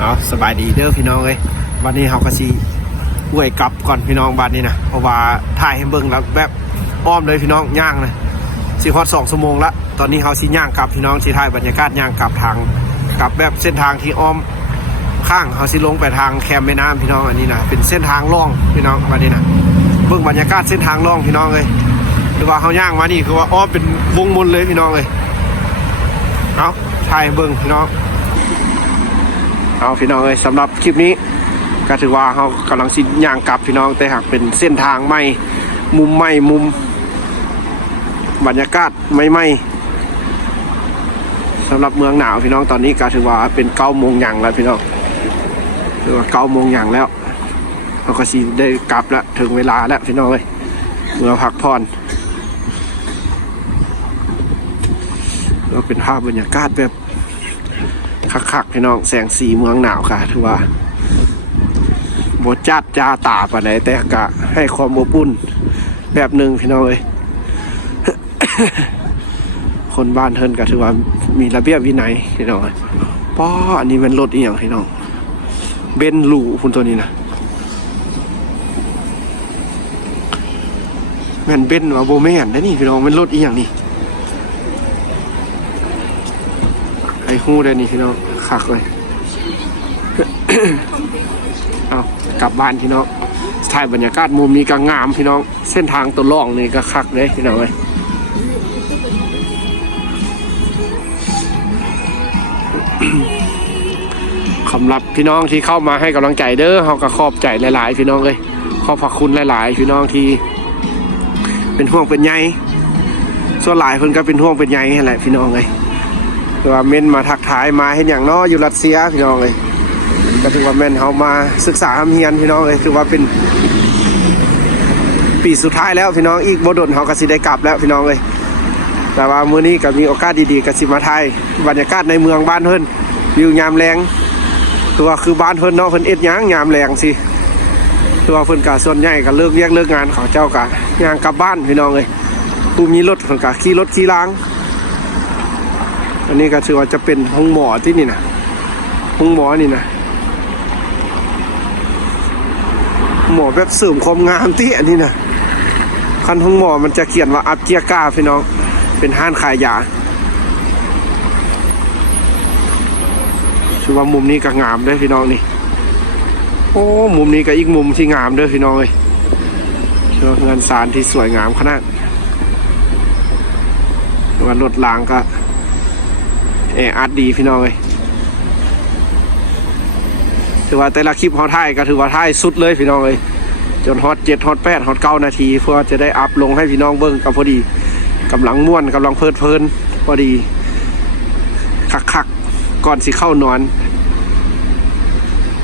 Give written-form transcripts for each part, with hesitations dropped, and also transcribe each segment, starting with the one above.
เอาสบายดีเด้อพี่น้องเอ้ยวันนี้เขาก็สิอวยกลับก่อนพี่น้องบ้านนี้นะเพราะว่าถ่ายให้เบิ่งแล้วแบบอ้อมเลยพี่น้องย่างนะสิฮอด2 ชั่วโมงละตอนนี้เขาสิย่างกลับพี่น้องสิถ่ายบรรยากาศย่างกลับทางกลับแบบเส้นทางที่อ้อมข้างเขาสิลงไปทางแคมแม่น้ำพี่น้องอันนี้นะเป็นเส้นทางล่องพี่น้องวันนี้นะเบิ่งบรรยากาศเส้นทางล่องพี่น้องเลยหรือว่าเขาย่างมานี่คือว่าอ้อมเป็นวงมนเลยพี่น้องเลยเอาถ่ายเบิ่งพี่น้องเอาพี่น้องเอ้ยสำหรับคลิปนี้ก็ถือว่าเขากำลังสิย่างกลับพี่น้องแต่หากเป็นเส้นทางใหม่มุมบรรยากาศใหม่สำหรับเมืองหนาวพี่น้องตอนนี้ก็ถือว่าเป็น9 โมงอย่างแล้วพี่น้องถือว่า9 โมงอย่างแล้วเราก็สิได้กลับแล้วถึงเวลาแล้วพี่น้องเอ้ยเมื่อพักผ่อนเราเป็นภาพบรรยากาศแบบคักๆพี่น้องแสงสีเมืองหนาวค่ะถือว่าบดจัดจ้าตาปะไหนแต่ก็ให้ความอบอุ่นแบบหนึ่งพี่น้องเลย คนบ้านเทินก็ถือว่ามีระเบียบวินัยพี่น้องป้ออันนี้มันรถอีหยังพี่น้องเบนหลูคุณตัวนี้นะแม่นเบนว่าโบแม่นนะนี่พี่น้องมันรถอีหยังนี่ไอ้ฮู้ได้นี่พี่น้องคักเลย เอากลับบ้านพี่น้องถ่ายบรรยากาศมุมนี้ก็งามพี่น้องเส้นทางตัวล่องนี่ก็คักเลยพี่น้องเลยสำหรับพี่น้องที่เข้ามาให้กำลังใจเด้อเขาก็ขอบใจหลายๆพี่น้องเลยขอบพระคุณหลายๆพี่น้องที่เป็นห่วงเป็นใยส่วนหลายคนก็เป็นห่วงเป็นใยนี่แหละพี่น้องเลยคือว่าเม้นมาทักทายมาเห็นอย่างน้ออยู่รัสเซียพี่น้องเลยก็ถือว่าแม่นเขามาศึกษาทำเฮียนพี่น้องเลยถือว่าเป็นปีสุดท้ายแล้วพี่น้องอีกบ่ดนเขาก็สิได้กลับแล้วพี่น้องเลยแต่ว่ามื้อนี้ก็มีโอกาสดีๆก็สิมาถ่ายบรรยากาศในเมืองบ้านเพิ่นวิวยามแรงตัวคือบ้านเพิ่นเนาะเพิ่นเอ็ดหยังยามแรงสิตัวเพิ่นก็ส่วนใหญ่ก็เลิกเรียกเลิกงานเขาเจ้าก็ย่างกลับบ้านพี่น้องเลยผู้มีรถเพิ่นก็ขี่รถขี่ล้างอันนี้ก็ถือว่าจะเป็นห้องหมอที่นี่นะห้องหมอนี่นะหมอแบบเสริมความงามที่อันนี้นะคันห้องหมอมันจะเขียนว่าอัพเจียก้าพี่น้องเป็นห้างขายยาถือว่ามุมนี้ก็งามด้วยพี่น้องนี่โอ้มุมนี้ก็อีกมุมที่งามด้วยพี่น้องเลยเงินสารที่สวยงามขนาดว่ารถรางก็อาร์ตดีพี่น้องเลยถือว่าแต่ละคลิปเขาถ่ายก็ถือว่าถ่ายสุดเลยพี่น้องเลยจนฮอต7ฮอต8ฮอต9 นาทีเพื่อจะได้อัพลงให้พี่น้องเบิ้งกับพอดีกำลังม่วนกำลังเพลินพอดีคักก่อนสิเข้านอน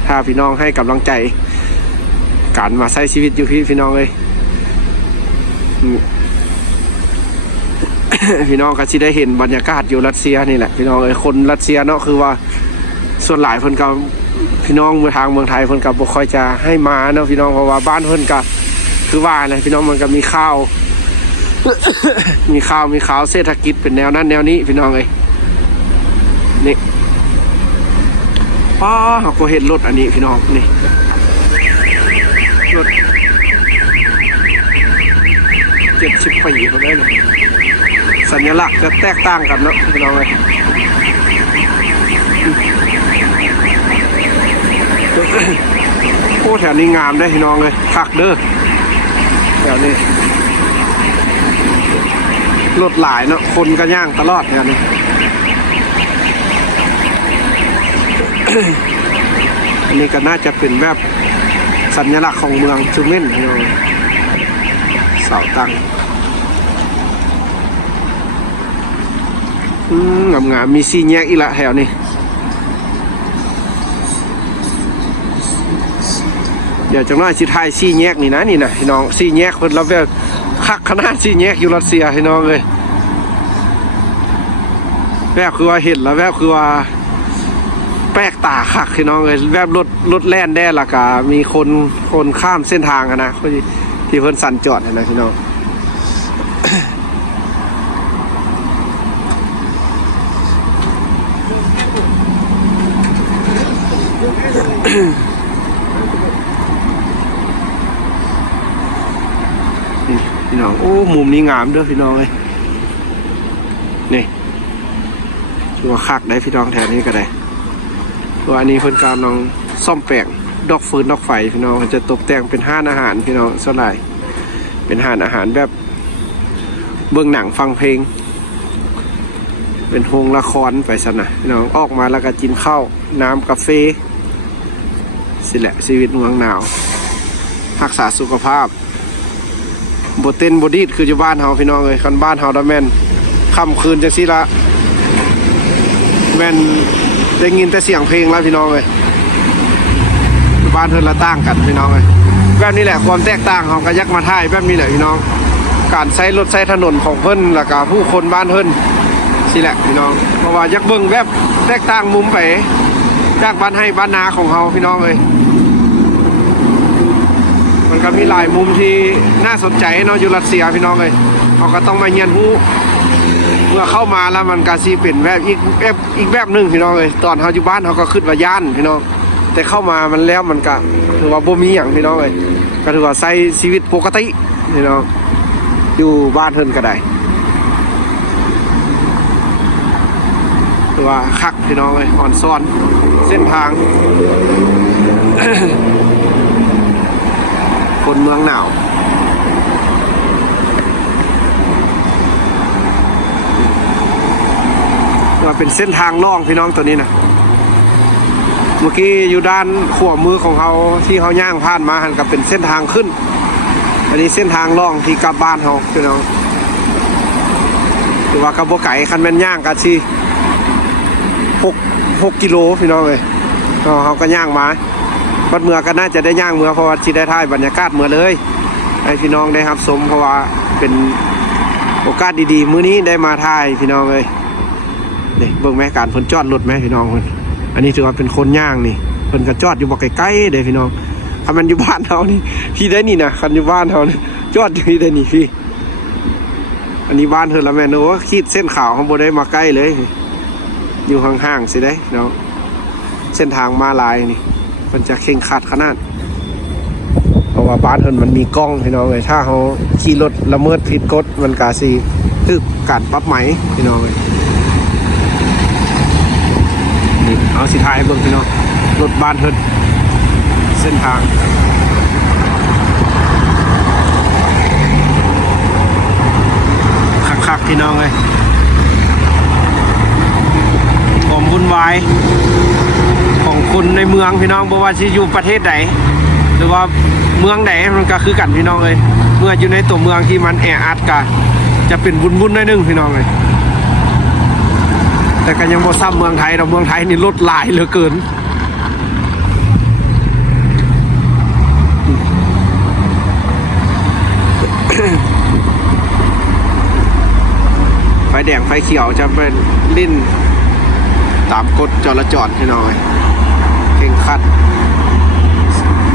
ถ้าพี่น้องให้กำลังใจการมาใช้ชีวิตอยู่พี่น้องเลยพี่น้องก็สิได้เห็นบรรยากาศอยู่รัสเซียนี่แหละพี่น้องเอ้ยคนรัสเซียเนาะคือว่าส่วนหลายเพิ่นก็พี่น้องทางเมืองไทยเพิ่นก็บ่ค่อยจะให้มาเนาะพี่น้องเพราะว่าบ้านเพิ่นก็คือว่าอะไรพี่น้องมันก็มีข้าว มีข่าวเศรษฐกิจเป็นแนวนั้นแนวนี้พี่น้องเอ้ยนี่ป้าเขาก็เห็นรถอันนี้พี่น้องนี่รถ70 ปีเขาได้เลยสัญลักษณ์จะแตกต่างกันเนาะพี่น้องเลยโอ้แถวนี้งามได้พี่น้องเลยคักเด้อแถวนี้รถหลายเนาะคนก็ย่างตลอดแถวนี้ อันนี้ก็น่าจะเป็นแบบสัญลักษณ์ของเมืองจูเม่นพี่น้องเสาตั้งงามมีซีแยกอีกละแถวนี้เดี๋ยวจังน้อยสิถ่ายซีแยกนี่นะพี่น้องซีแยกคนเราแบบคักขนาดซีแยกอยู่รัสเซียพี่น้องเลยแบบคือว่าเห็นแล้วแบบคือว่าแปลกตาคักพี่น้องเลยแบบรถแล่นได้ละกะมีคนข้ามเส้นทางนะที่เพิ่นสัญจรนะพี่น้อง น นี่พี่น้องโอ้มุมนี้งามเด้อพี่น้องเลยนี่ชัวคักได้พี่น้องแถวนี้ก็ได้ตัวอันนี้เพิ่นการน้องซ่อมแปลงดอกฟืนดอกไฟพี่น้องจะตกแต่งเป็นห้านอาหารพี่น้องส่วนใหญ่เป็นห้านอาหารแบบเบื้องหนังฟังเพลงเป็นโรงละครไปซะนะพี่น้องออกมาแล้วก็กินข้าวน้ำกาแฟสิแหละชีวิตเมืองหนาวรักษาสุขภาพบทเต้นบดีดคืออยู่บ้านเฮาพี่น้องเลยคันบ้านเฮาดะแม่นค่ำคืนจังซี่ละแม่นได้ยินแต่เสียงเพลงแล้วพี่น้องเลยบ้านเพิ่นละต่างกันพี่น้องเลยแบบนี้แหละความแตกต่างของกระยักมาถ่ายแบบนี้แหละพี่น้องการใช้รถใช้ถนนของเพิ่นแล้วก็ผู้คนบ้านเพิ่นสิแหละพี่น้องเพราะว่ายักเบิ่งแบบแตกต่างมุมไปจากบ้านให้บ้านนาของเฮาพี่น้องเลยมันก็มีหลายมุมที่น่าสนใจเนาะอยู่รัสเซียพี่น้องเลยเขาก็ต้องมาเรียนรู้เมื่อเข้ามาแล้วมันก็สิเป็นแบบอีกแบบหนึ่งพี่น้องเลยตอนเฮาอยู่บ้านเฮาก็คิดว่าย่านพี่น้องแต่เข้ามามันแล้วมันก็ถือว่าบ่มีหยังพี่น้องเลยก็ถือว่าใช้ชีวิตปกติพี่น้องอยู่บ้านเพิ่นก็ได้ถือว่าคักพี่น้องเลยอ่อนซ้อนเส้นทาง คนเมืองหนาวว่าเป็นเส้นทางล่องพี่น้องตัวนี้นะเมื่อกี้อยู่ด้านขวามือของเขาที่เขาย่างผ่านมาหันกับเป็นเส้นทางขึ้นอันนี้เส้นทางล่องที่กลับบ้านเขาพี่น้องหรือว่ากระโบไก่คันแม่นย่างกันที่6 กิโลพี่น้องเลยเขาก็ย่างมาวัดเมืองก็น่าจะได้ย่างเมืองเพราะว่าที่ได้ถ่ายบรรยากาศเมืองเลยให้พี่น้องได้รับชมเพราะว่าเป็นโอกาสดีๆมื้อนี้ได้มาถ่ายพี่น้องเลยนี่เบิ่งแม่การเพิ่นจอดรถไหมพี่น้องเพิ่นอันนี้ถือว่าเป็นคนย่างนี่เพิ่นก็จอดอยู่บ่ใกล้ๆเด้พี่น้องคันมันอยู่บ้านเฮานี่พี่ได้นี่นะคันอยู่บ้านเฮานี่จอดอยู่ได้นี่พี่อันนี้บ้านเพิ่นละแม่นโอ้ขีดเส้นขาวเฮาบ่ได้มาใกล้เลยอยู่ห่างๆสิได้เนาะเส้นทางมาลายนี่มันจะเข่งขัดขนาดเพราะว่าบ้านเพิ่นมันมีกล้องพี่น้องเลยถ้าเขาขี่รถละเมิดผิดกฎมันกาซีคือการปรับไหมพี่น้องเลยนี่เอาสิท้ายเบิ่งพี่น้องรถบ้านเพิ่นเส้นทางคักๆพี่น้องเลยความวุ่นวายของคุณในเมืองพี่น้องบ่ว่าสิอยู่ประเทศใดหรือว่าเมืองใดมันก็คือกันพี่น้องเลยเมื่ออยู่ในตัวเมืองที่มันแออัดก็จะเป็นวุ่นๆหน่อยนึงพี่น้องเลยแต่ก็ยังบ่ซ้ำเมืองไทยเราเมืองไทยนี่รถหลายเหลือเกินไฟแดงไฟเขียวจะเป็นลิ้นตามกฎจราจรพี่น้องเลยเข่งขัด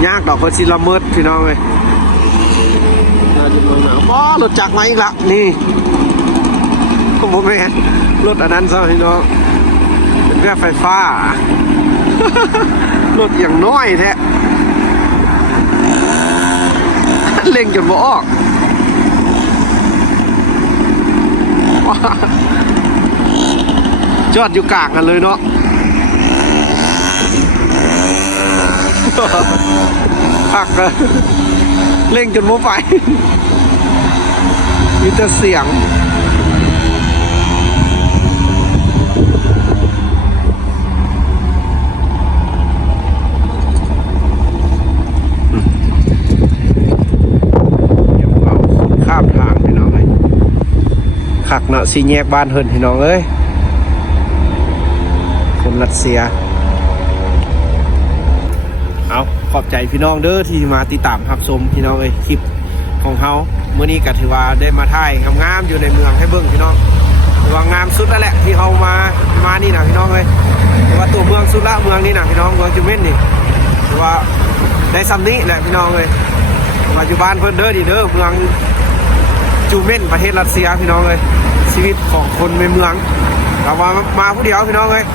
ยากดอกเพิ่นสิละเมิดพี่น้องเลยน่าจะเมืองหนาวอ๋อรถจักรมาอีกละนี่ก็บ่แม่นรถอันนั้นซะพี่น้องเป็นแบบไฟฟ้ารถอย่างน้อยแท้เร่งจนบ่ออกจอดอยู่กลางกันเลยเนาะหักเลยเร่งจนโมไปมีแต่เสียงเดี๋ยวเอาข้ามทางพี่น้องเลยหักเนาะสีแยกบ้านเฮินพี่น้องเอ้ยคนรัสเซียเอาขอบใจพี่น้องเด้อที่มาติดตามรับชมพี่น้องเอ้ยคลิปของเฮาเมื่อนี้ก็ถือว่าได้มาถ่ายงามๆอยู่ในเมืองให้เบิ่งพี่น้องถือว่างามสุดแล้วแหละที่เฮามานี่นะพี่น้องเอ้ยถือว่าตัวเมืองสุดละเมืองนี่นะพี่น้องเมืองจูเม่นนี่ถือว่าได้ซ้ำนี้แหละพี่น้องเอ้ยมาอยู่บ้านเพิ่นเด้อดีเด้อเมืองจูเม่นประเทศรัสเซียพี่น้องเอ้ยชีวิตของคนในเมืองเรามาผู้เดียวพี่น้องเอ้ย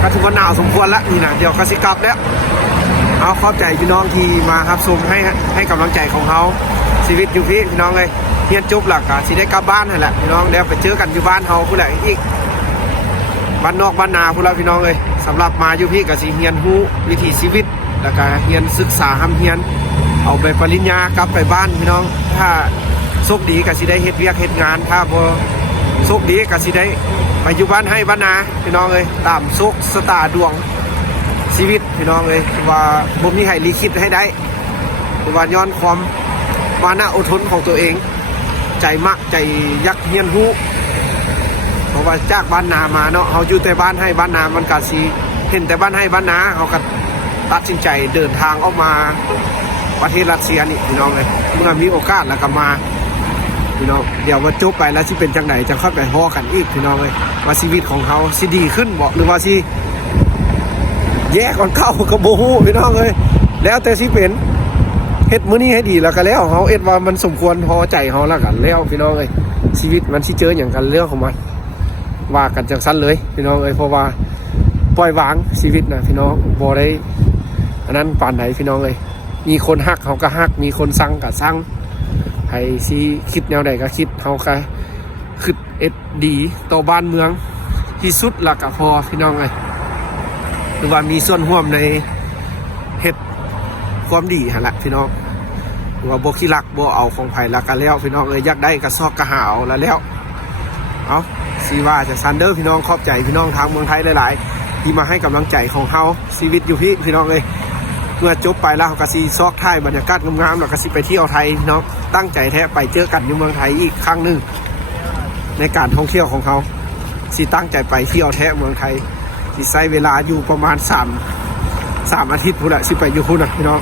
ก็ถือว่าหนาวสมควรละนี่นะเดี๋ยวก็สิกลับแล้ว เอาขอบใจพี่น้องที่มารับชมให้กำลังใจของเขาชีวิตอยู่พี่น้องเลยเฮียนจบหลักสิได้กลับบ้านนั่นแหละพี่น้องเดี๋ยวไปเจอกันอยู่บ้านเขาผู้ใดอีกบ้านนอกบ้านนาผู้เราพี่น้องเลยสำหรับมาอยู่พี่กับสิเฮียนฮู้วิถีชีวิตแล้วก็เฮียนศึกษาทำเฮียนเอาไปปริญญากลับไปบ้านพี่น้องถ้าโชคดีกับสิได้เฮ็ดเวียกเฮ็ดงานถ้าบ่โชคดีกับสิได้ไปอยู่บ้านให้บ้านนาพี่น้องเลยตามโชคชะตาดวงชีวิตพี่น้องเลยว่าบ่มีใครลิขิตให้ได้ว่าย้อนความมานะอดทนของตัวเองใจมักใจยักเฮียนฮู้เพราะว่าจากบ้านนามาเนาะเขาอยู่แต่บ้านให้บ้านนามันก็สิเห็นแต่บ้านให้บ้านนาเขาก็ตัดสินใจเดินทางออกมาประเทศรัสเซียนี่พี่น้องเลยเมื่อมีโอกาสแล้วก็มาพี่น้องเดี๋ยวว่าจบไปแล้วสิเป็นจังไหนจะเข้าไปฮอกันอีกพี่น้องเลยว่าชีวิตของเขาสิดีขึ้นบ่หรือว่าสิแย่ก่อนเข้ากับโบฮู้พี่น้องเลยแล้วแต่สิเป็นเฮ็ดมื้อนี้ให้ดีแล้วก็แล้วเขาเอ็ดว่ามันสมควรพอใจเขาแล้วกันแล้วพี่น้องเลยชีวิตมันสิเจออย่างกันเรื่องของมันว่ากันจังสั้นเลยพี่น้องเลยเพราะว่าปล่อยวางชีวิตนะพี่น้องบ่ได้อันนั้นปานไหนพี่น้องเลยมีคนฮักเขาก็ฮักมีคนสั่งก็สั่งให้สิคิดแนวใดก็คิดเขาก็คิดเอ็ดดีต่อบ้านเมืองที่สุดหลักก็พอพี่น้องเลยหรือว่ามีส่วนร่วมในเฮ็ดความดีหั่นละพี่น้องหรือว่าบ่ขี้รักบ่เอาของไผละกันแล้วพี่น้องอยากได้ก็ซอกก็หาเอาแล้วเอาสิว่าจะซันเดอร์พี่น้องขอบใจพี่น้องทางเมืองไทยหลายๆที่มาให้กำลังใจของเฮาชีวิตอยู่พี่น้องเลยเมื่อจบไปแล้วก็สิซอกท้ายบรรยากาศงามๆแล้วก็สิไปเที่ยวไทยพี่น้องตั้งใจแท้ไปเจอกันอยู่เมืองไทยอีกครั้งนึงในการท่องเที่ยวของเขาสิตั้งใจไปเที่ยวแท้เมืองไทยสิใช้เวลาอยู่ประมาณ3 อาทิตย์พุ่นละสิไปอยู่พุ่นนะพี่น้อง